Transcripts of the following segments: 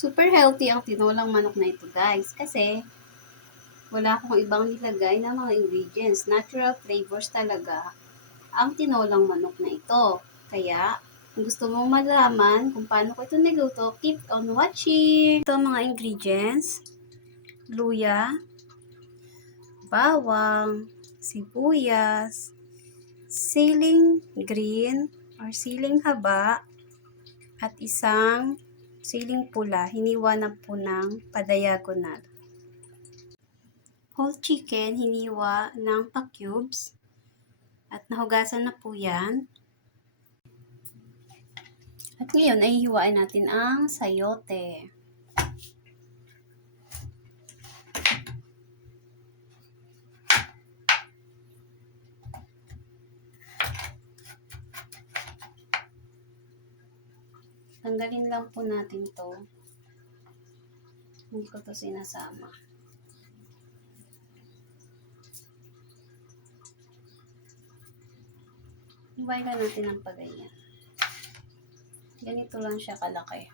Super healthy ang tinolang manok na ito, guys, kasi wala akong ibang nilagay na mga ingredients. Natural flavors talaga ang tinolang manok na ito. Kaya, kung gusto mong malaman kung paano ko ito niluto, keep on watching! Ito ang mga ingredients: luya, bawang, sibuyas, siling green or siling haba, at isang siling pula, hiniwa na po ng padiagonal. Whole chicken, hiniwa ng pa-cubes, at nahugasan na po yan. At ngayon ay hiwain natin ang sayote. Tanggalin lang po natin to. Hindi ko to sinasama. Hiwain lang natin ang paganyan. Ganito lang siya kalaki.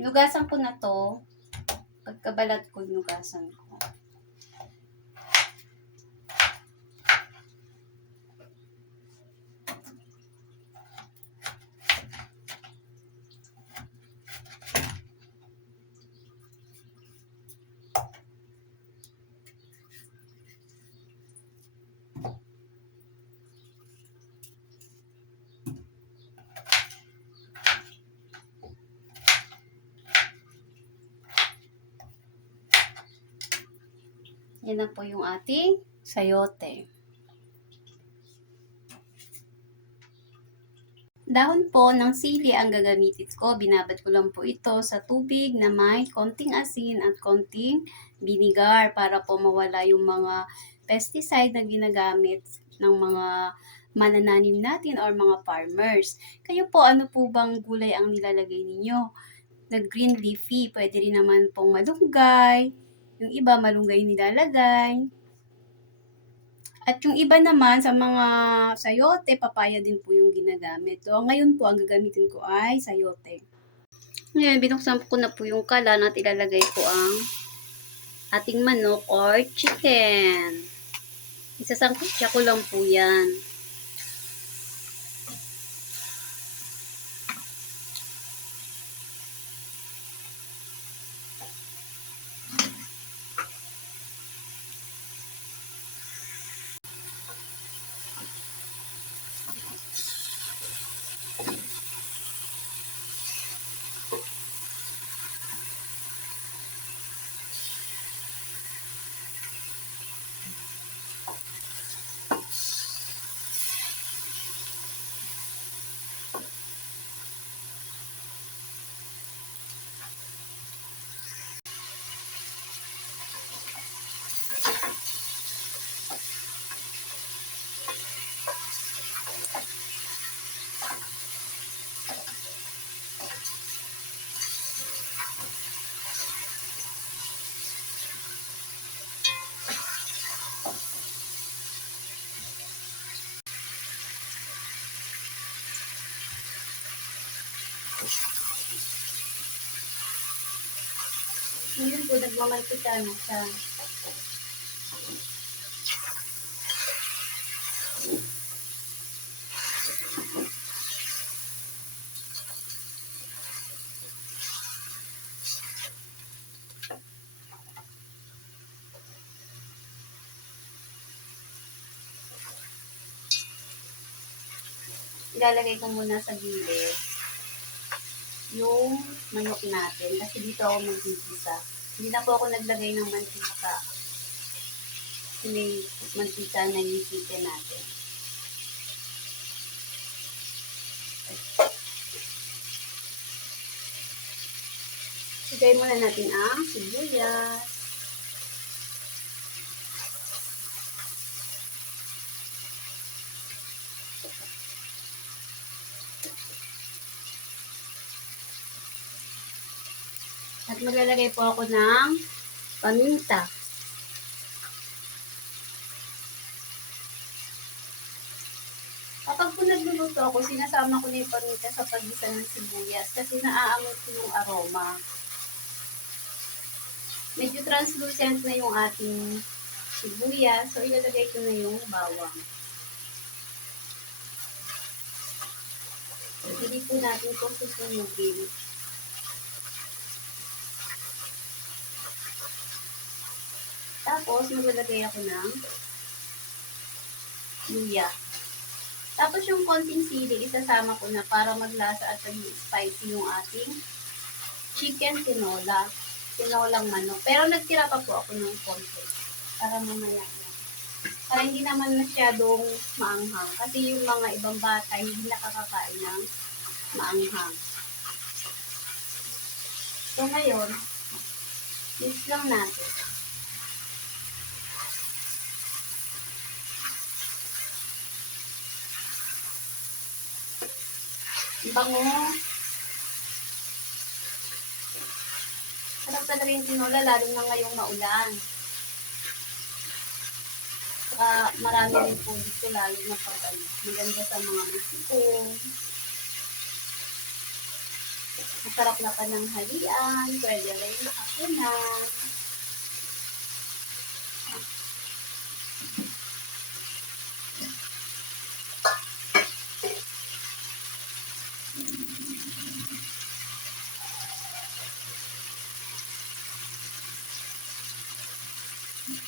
Nugasan ko na to. Pagkabalat ko, nugasan ko. Yan na po yung ating sayote. Dahon po ng sili ang gagamitin ko. Binabad ko lang po ito sa tubig na may konting asin at konting vinegar para po mawala yung mga pesticide na ginagamit ng mga manananim natin or mga farmers. Kayo po, ano po bang gulay ang nilalagay ninyo? Na green leafy, pwede rin naman pong malunggay. Yung iba, malunggay nilalagay. At yung iba naman sa mga sayote, papaya din po yung ginagamit. So, ngayon po, ang gagamitin ko ay sayote. Ngayon, binuksan ko na po yung kalan at ilalagay ko ang ating manok or chicken. Isasangkutsa ko lang po yan. Ngayon po, nagmamantika na siya. Ilalagay ko muna sa gilid yung manok natin kasi dito ako magigisa. Hindi na po ako naglagay ng mantika. Kasi may mantika na yung chicken natin. Sigay muna natin ang sibuyas. At maglalagay po ako ng paminta. Kapag po nagluluto ako, sinasama ko na yung paminta sa pagitan ng sibuyas kasi naaamot ko yung aroma. Medyo translucent na yung ating sibuyas, so ilalagay ko na yung bawang. Hindi po natin ito susunugin. Tapos, maglalagay ako ng luya. Tapos, yung konting sili, isasama ko na para maglasa at maging spicy yung ating chicken tinola. Tinolang manok. Pero nagtira pa po ako ng konti. Para mamaya na. Para hindi naman masyadong maanghang. Kasi yung mga ibang bata, hindi nakakakain ng maanghang. So, ngayon, mix lang natin. Bango. Sarap talaga yung tinola, lalo na ngayong maulan. Saka marami rin po dito, lalo na pag maganda sa mga musikong. Masarap na pananghalian, pwede rin hapunan.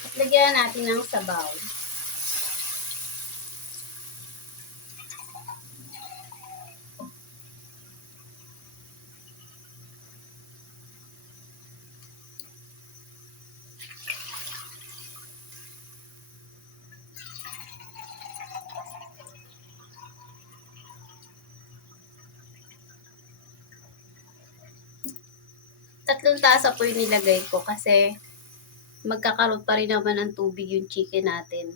At lagyan natin ng sabaw. Tatlong tasa po yung nilagay ko kasi magkakaroon pa rin naman ng tubig yung chicken natin.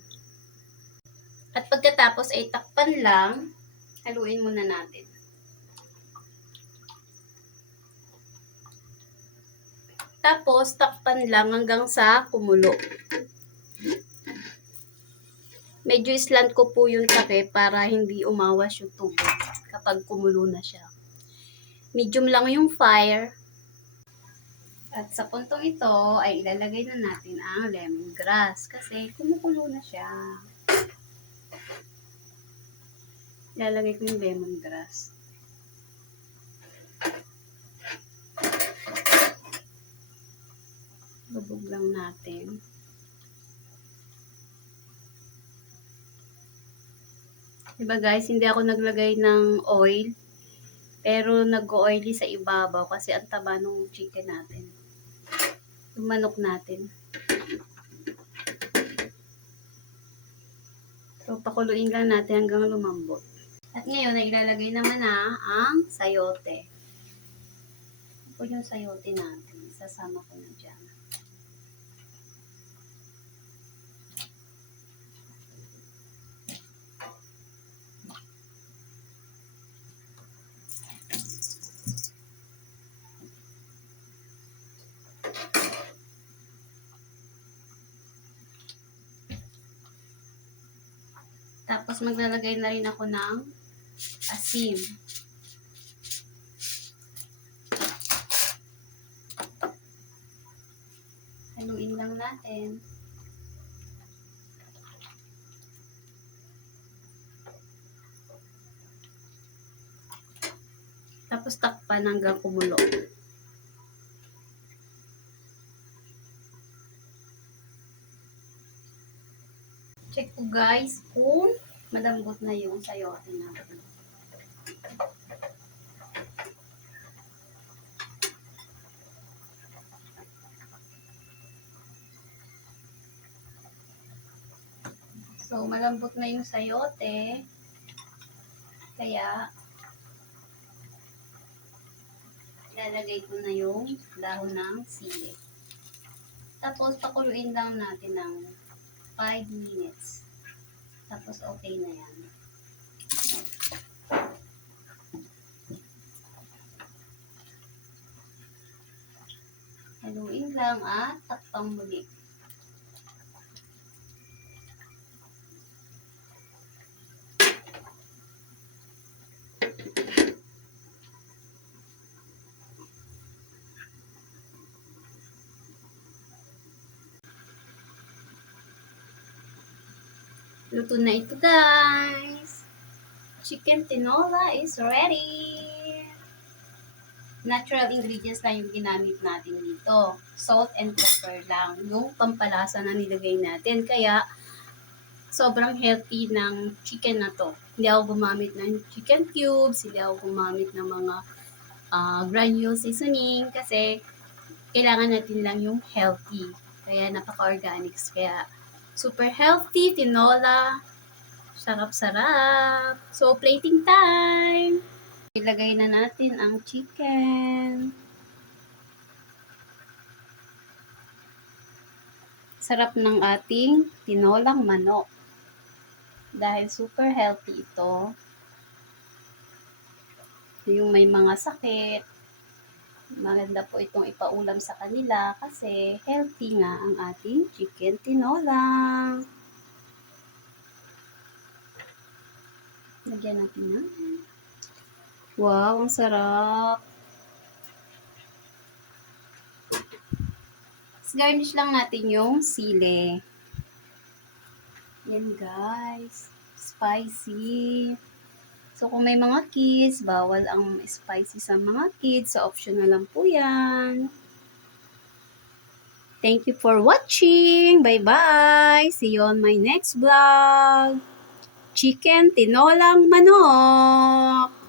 At pagkatapos ay takpan lang, haluin muna natin. Tapos takpan lang hanggang sa kumulo. Medyo slant ko po yung takip para hindi umawas yung tubig kapag kumulo na siya. Medium lang yung fire. At sa puntong ito ay ilalagay na natin ang lemongrass kasi kumukulo na siya. Ilalagay ko yung lemongrass. Lubog lang natin. Diba guys, hindi ako naglagay ng oil. Pero nag-oily sa ibabaw kasi ang taba ng chicken natin. Yung manok natin. So, pakuluin lang natin hanggang lumambot. At ngayon, ay ilalagay naman na ang sayote. Ito yung sayote natin. Sasama ko na dyan. Tapos maglalagay na rin ako ng asin. Haluin lang natin. Tapos takpan hanggang kumulo. Check ko guys kung malambot na yung sayote natin. So, malambot na yung sayote. Kaya, ilalagay ko na yung dahon ng sili. Tapos, pakuluin lang natin ng 5 minutes. Tapos, okay na yan. Haluin lang at takpang muli. Luto na ito, guys. Chicken tinola is ready. Natural ingredients lang yung ginamit natin dito. Salt and pepper lang. Yung pampalasa na nilagay natin. Kaya, sobrang healthy ng chicken na to. Hindi ako gumamit ng chicken cubes. Hindi ako gumamit ng mga granule seasoning. Kasi, kailangan natin lang yung healthy. Kaya, napaka-organics. Kaya, super healthy, tinola. Sarap-sarap. So, plating time! Ilagay na natin ang chicken. Sarap ng ating tinolang manok. Dahil super healthy ito. Yung may mga sakit, maganda po itong ipaulam sa kanila kasi healthy nga ang ating chicken tinola. Lagyan natin na. Wow, ang sarap. Garnish lang natin yung sili. Yan guys. Spicy. So kung may mga kids, bawal ang spicy sa mga kids. So optional lang po yan. Thank you for watching. Bye-bye. See you on my next vlog. Chicken tinolang manok.